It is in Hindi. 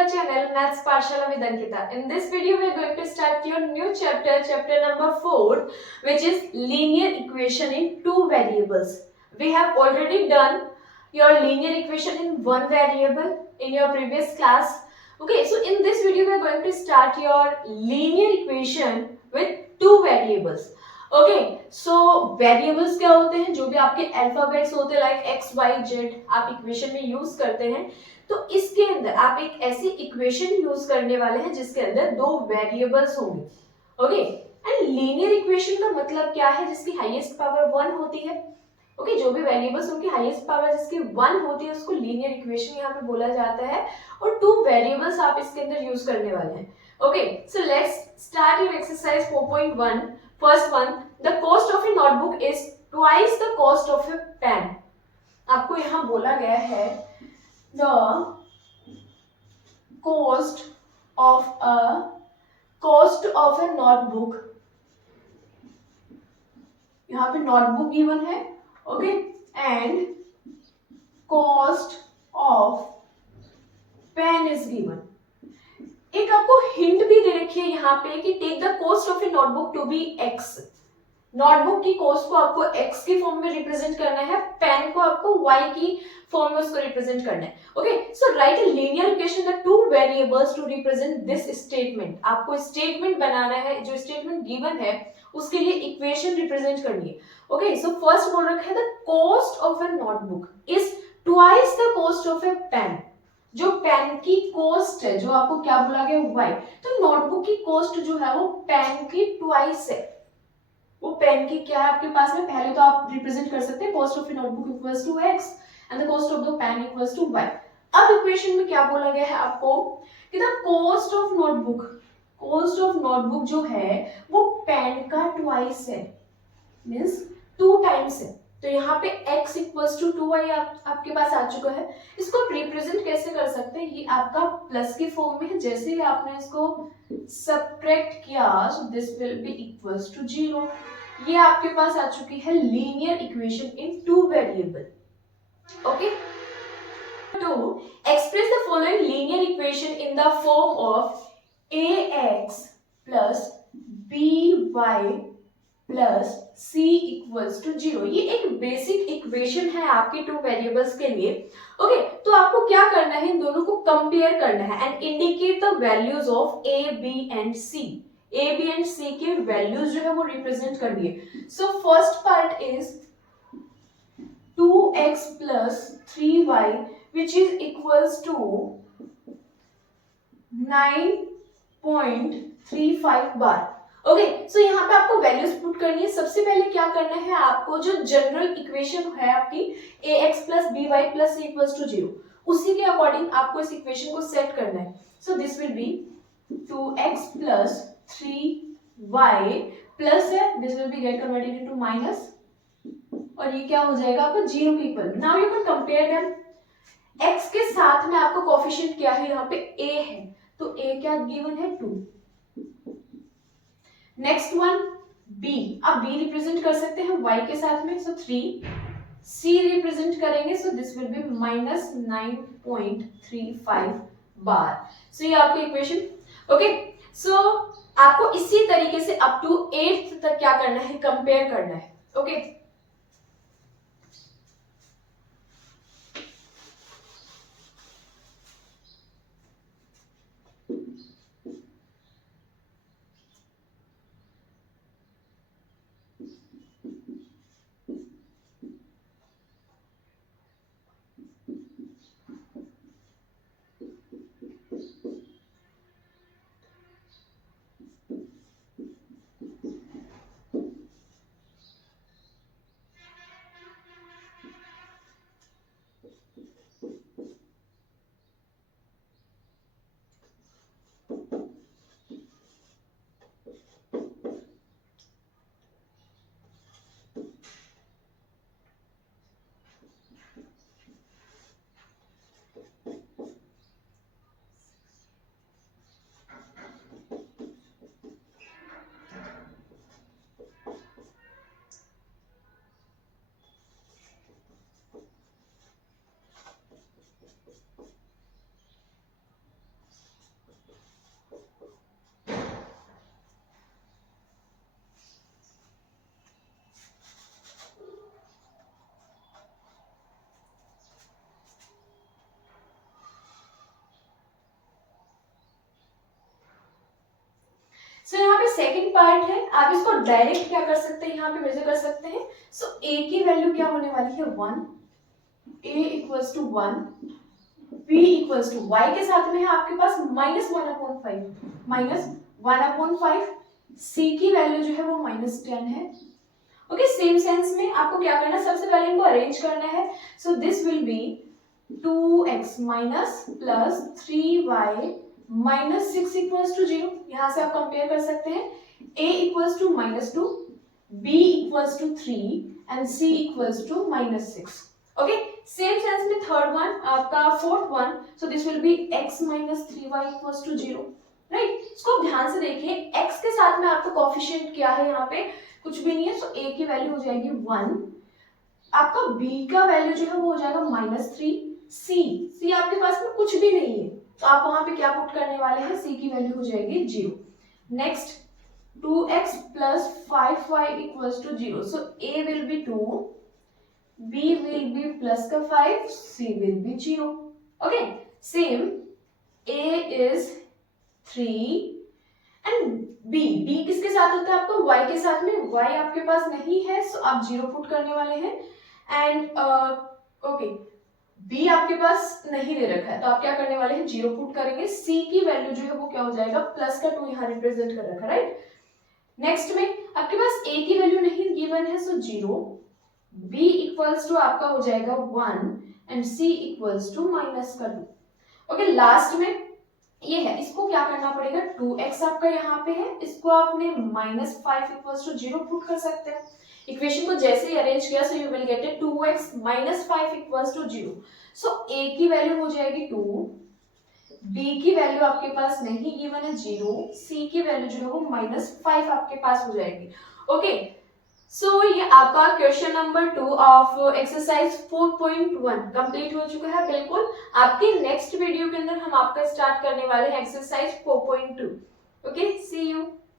our channel Maths Parshala with Ankita. In this video, we are going to start your new chapter, chapter number 4, which is linear equation in two variables. We have already done your linear equation in one variable in your previous class. Okay, so in this video, we are going to start your linear equation with two variables. Okay so variables क्या होते हैं, जो भी आपके अल्फाबेट्स होते हैं लाइक एक्स वाई जेड आप इक्वेशन में यूज करते हैं, तो इसके अंदर आप एक ऐसी इक्वेशन यूज करने वाले हैं जिसके अंदर दो वेरिएबल्स होंगे. ओके एंड लीनियर इक्वेशन का मतलब क्या है, जिसकी हाईएस्ट पावर 1 होती है. ओके जो भी वेरिएबल्स उनकी हाईएस्ट पावर जिसकी 1 होती है उसको लीनियर इक्वेशन यहाँ पे बोला जाता है, और टू वेरिएबल्स आप इसके अंदर यूज करने वाले हैं. Okay so let's start your exercise 4.1. First one, the cost of a notebook is twice the cost of a pen. आपको यहाँ बोला गया है the cost of a notebook. यहाँ पे notebook given है, okay, and cost of pen is given. एक आपको हिंट भी दे रखी है यहाँ पे कि take the cost of a notebook to be X. Notebook की कॉस्ट को आपको एक्स की फॉर्म में रिप्रेजेंट करना है, पेन को आपको वाई की फॉर्म में उसको रिप्रेजेंट करना है. Okay so write a linear equation the two variables to represent this statement. आपको स्टेटमेंट बनाना है, जो स्टेटमेंट गिवन है उसके लिए इक्वेशन रिप्रेजेंट करनी है. ओके सो फर्स्ट बोल रखा है the cost of a notebook is twice the cost of a pen. जो पेन की कॉस्ट है, जो आपको क्या बोला गया वाई, तो नोटबुक की कॉस्ट जो है वो पेन की ट्वाइस है. वो पेन की क्या है आपके पास में, पहले तो आप रिप्रेजेंट कर सकते हैं cost of a notebook equals to X and the cost of the pen equals to Y. अब इक्वेशन में क्या बोला गया है आपको कि द कॉस्ट ऑफ नोटबुक जो है वो पेन का ट्वाइस है, मींस 2 टाइम्स है. तो यहाँ पे x इक्वल्स टू 2y आपके पास आ चुका है. इसको रिप्रेजेंट कैसे कर सकते हैं, ये आपका प्लस की फॉर्म में है. जैसे ही आपने इसको सब्ट्रैक्ट किया this will be equals to 0. ये आपके पास आ चुकी है linear equation in two variable. Okay to express the following linear equation in the form of ax plus by plus c equals to 0. ये एक बेसिक इक्वेशन है आपके टू वेरिएबल्स के लिए. ओके तो आपको क्या करना है, इन दोनों को कंपेयर करना है and indicate the values of a b and c. a b and c के वैल्यूज जो है वो रिप्रेजेंट करनी है. So first part is 2x plus 3y which is equals to 9.35 bar. Okay so यहाँ पे आपको वैल्यूज पुट करनी है. सबसे पहले क्या करना है, आपको जो जनरल इक्वेशन है आपकी ax plus by plus c equals to 0, उसी के अकॉर्डिंग आपको इस इक्वेशन को सेट करना है. So this will be 2x plus 3y plus है, this will be get converted into minus, और ये क्या हो जाएगा आपका 0 के इक्वल. Now you can compare them. x के साथ में आपको कोएफिशिएंट क्या है, यहाँ पे a है, तो a क्या गिवन है 2. नेक्स्ट वन b, आप b रिप्रेजेंट कर सकते हैं y के साथ में, सो 3. c रिप्रेजेंट करेंगे, सो दिस विल बी माइनस 9.35 बार. सो ये आपको इक्वेशन. ओके सो आपको इसी तरीके से अप टू 8th तक क्या करना है, कंपेयर करना है. ओके सेकंड पार्ट है, आप इसको डायरेक्ट क्या कर सकते हैं, यहाँ पे मेजर कर सकते हैं। सो a की वैल्यू क्या होने वाली है 1, a equals to 1, b equals to y के साथ में है आपके पास -1/5, -1/5, c की वैल्यू जो है वो -10 है। ओके, सेम सेंस में आपको क्या करना है, सबसे पहले इनको अरेंज करना है। So this will be 2x minus plus 3y minus 6 equals to 0। यहाँ से आप कंपेयर कर सकते हैं, a equals to -2, b equals to 3 and c equals to -6। Okay, same sense में थर्ड वन, आपका fourth one, so this will be x minus 3y equals to 0, right. इसको ध्यान से देखिए, x के साथ में आपका कोफिशिएंट क्या है, यहाँ पे कुछ भी नहीं है, सो a की वैल्यू हो जाएगी 1, आपका b का वैल्यू जो है वो हो जाएगा -3, c आपके पास में कुछ भी नहीं है, तो आप वहां पे क्या पुट करने वाले हैं, c की वैल्यू हो जाएगी 0। Next 2x plus 5y equals to 0, so a will be 2, b will be plus का 5, c will be 0। Okay, same a is 3 and b किसके साथ होता है, आपको y के साथ में, y आपके पास नहीं है, सो आप 0 पुट करने वाले हैं। एंड ओके, b आपके पास नहीं दे रखा है, तो आप क्या करने वाले हैं, 0 पुट करेंगे। c की वैल्यू जो है वो क्या हो जाएगा, प्लस का 2 यहाँ रिप्रेजेंट कर रखा है, राइट। नेक्स्ट में आपके पास a की वैल्यू नहीं गिवन है, सो 0, b इक्वल्स टू आपका हो जाएगा 1 and c equals to minus का 2। ओके, लास्ट में ये है, इसको क्या करना पड़ेगा, 2x आपका यहाँ पे है, इसको आपने -5 इक्वल्स टू 0 पुट कर सकते हैं। इक्वेशन को जैसे ही अरेंज किया, so you will get it 2x - 5 equals to 0। So a की वैल्यू हो जाएगी 2, b की वैल्यू आपके पास नहीं गिवन है 0, c की वैल्यू जो है वो -5 आपके पास हो जाएगी। ओके, सो ये आपका question number 2 of exercise 4.1 complete हो चुका है। बिल्कुल, आपके नेक्स्ट वीडियो के अंदर हम आपका स्टार्ट करने वाले हैं एक्सरसाइज 4.2। Okay, C you.